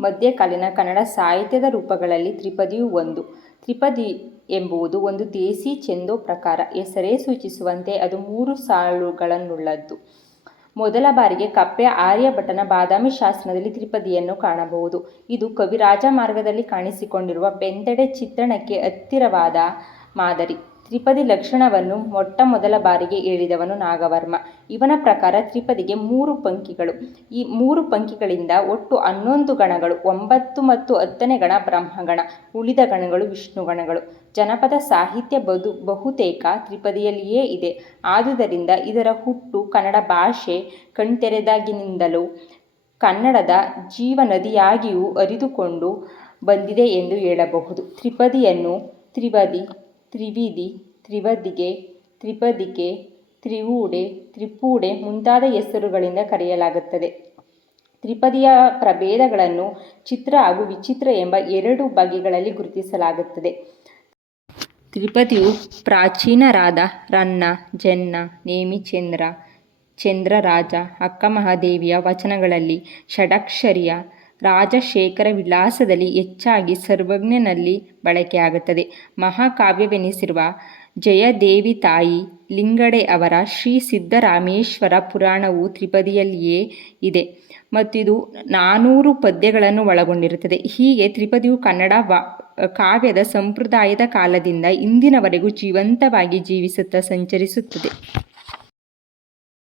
ಮಧ್ಯಕಾಲೀನ ಕನ್ನಡ ಸಾಹಿತ್ಯದ ರೂಪಗಳಲ್ಲಿ ತ್ರಿಪದಿಯು ಒಂದು. ತ್ರಿಪದಿ ಎಂಬುವುದು ಒಂದು ದೇಸಿ ಚೆಂದೋ ಪ್ರಕಾರ. ಹೆಸರೇ ಸೂಚಿಸುವಂತೆ ಅದು ಮೂರು ಸಾಲುಗಳನ್ನುಳ್ಳದ್ದು. ಮೊದಲ ಬಾರಿಗೆ ಕಪ್ಪೆ ಆರ್ಯಭಟನ ಬಾದಾಮಿ ಶಾಸನದಲ್ಲಿ ತ್ರಿಪದಿಯನ್ನು ಕಾಣಬಹುದು. ಇದು ಕವಿರಾಜ ಮಾರ್ಗದಲ್ಲಿ ಕಾಣಿಸಿಕೊಂಡಿರುವ ಬೆಂದೆಡೆ ಚಿತ್ರಣಕ್ಕೆ ಹತ್ತಿರವಾದ ಮಾದರಿ. ತ್ರಿಪದಿ ಲಕ್ಷಣವನ್ನು ಮೊಟ್ಟ ಮೊದಲ ಬಾರಿಗೆ ಹೇಳಿದವನು ನಾಗವರ್ಮ. ಇವನ ಪ್ರಕಾರ ತ್ರಿಪದಿಗೆ ಮೂರು ಪಂಕ್ತಿಗಳು. ಈ ಮೂರು ಪಂಕ್ತಿಗಳಿಂದ ಒಟ್ಟು ಹನ್ನೊಂದು ಗಣಗಳು. ಒಂಬತ್ತು ಮತ್ತು ಹತ್ತನೇ ಗಣ ಬ್ರಹ್ಮಗಣ. ಉಳಿದ ಗಣಗಳು ವಿಷ್ಣು ಗಣಗಳು ಜನಪದ ಸಾಹಿತ್ಯ ಬದು ಬಹುತೇಕ ತ್ರಿಪದಿಯಲ್ಲಿಯೇ ಇದೆ. ಆದುದರಿಂದ ಇದರ ಹುಟ್ಟು ಕನ್ನಡ ಭಾಷೆ ಕಣ್ತೆರೆದಾಗಿನಿಂದಲೂ ಕನ್ನಡದ ಜೀವನದಿಯಾಗಿಯೂ ಅರಿದುಕೊಂಡು ಬಂದಿದೆ ಎಂದು ಹೇಳಬಹುದು. ತ್ರಿಪದಿಯನ್ನು ತ್ರಿವದಿ, ತ್ರಿವಿದಿ, ತ್ರಿವದಿಗೆ, ತ್ರಿಪದಿಕೆ, ತ್ರಿವೂಡೆ ತ್ರಿಪೂಡೆ ಮುಂತಾದ ಹೆಸರುಗಳಿಂದ ಕರೆಯಲಾಗುತ್ತದೆ. ತ್ರಿಪದಿಯ ಪ್ರಭೇದಗಳನ್ನು ಚಿತ್ರ ಹಾಗೂ ವಿಚಿತ್ರ ಎಂಬ ಎರಡು ಬಗೆಗಳಲ್ಲಿ ಗುರುತಿಸಲಾಗುತ್ತದೆ. ತ್ರಿಪದಿಯು ಪ್ರಾಚೀನರಾದ ರನ್ನ, ಜನ್ನ, ನೇಮಿಚಂದ್ರ, ಚಂದ್ರರಾಜ, ಅಕ್ಕಮಹಾದೇವಿಯ ವಚನಗಳಲ್ಲಿ, ಷಡಕ್ಷರಿಯ ರಾಜಶೇಖರವಿಲಾಸದಲ್ಲಿ ಹೆಚ್ಚಾಗಿ ಸರ್ವಜ್ಞನಲ್ಲಿ ಬಳಕೆಯಾಗುತ್ತದೆ. ಮಹಾಕಾವ್ಯವೆನಿಸಿರುವ ಜಯದೇವಿ ತಾಯಿ ಲಿಂಗಡೆ ಅವರ ಶ್ರೀ ಸಿದ್ದರಾಮೇಶ್ವರ ಪುರಾಣವು ತ್ರಿಪದಿಯಲ್ಲಿಯೇ ಇದೆ ಮತ್ತು ಇದು ನಾನೂರು ಪದ್ಯಗಳನ್ನು ಒಳಗೊಂಡಿರುತ್ತದೆ. ಹೀಗೆ ತ್ರಿಪದಿಯು ಕನ್ನಡ ಕಾವ್ಯದ ಸಂಪ್ರದಾಯದ ಕಾಲದಿಂದ ಇಂದಿನವರೆಗೂ ಜೀವಂತವಾಗಿ ಜೀವಿಸುತ್ತಾ ಸಂಚರಿಸುತ್ತದೆ.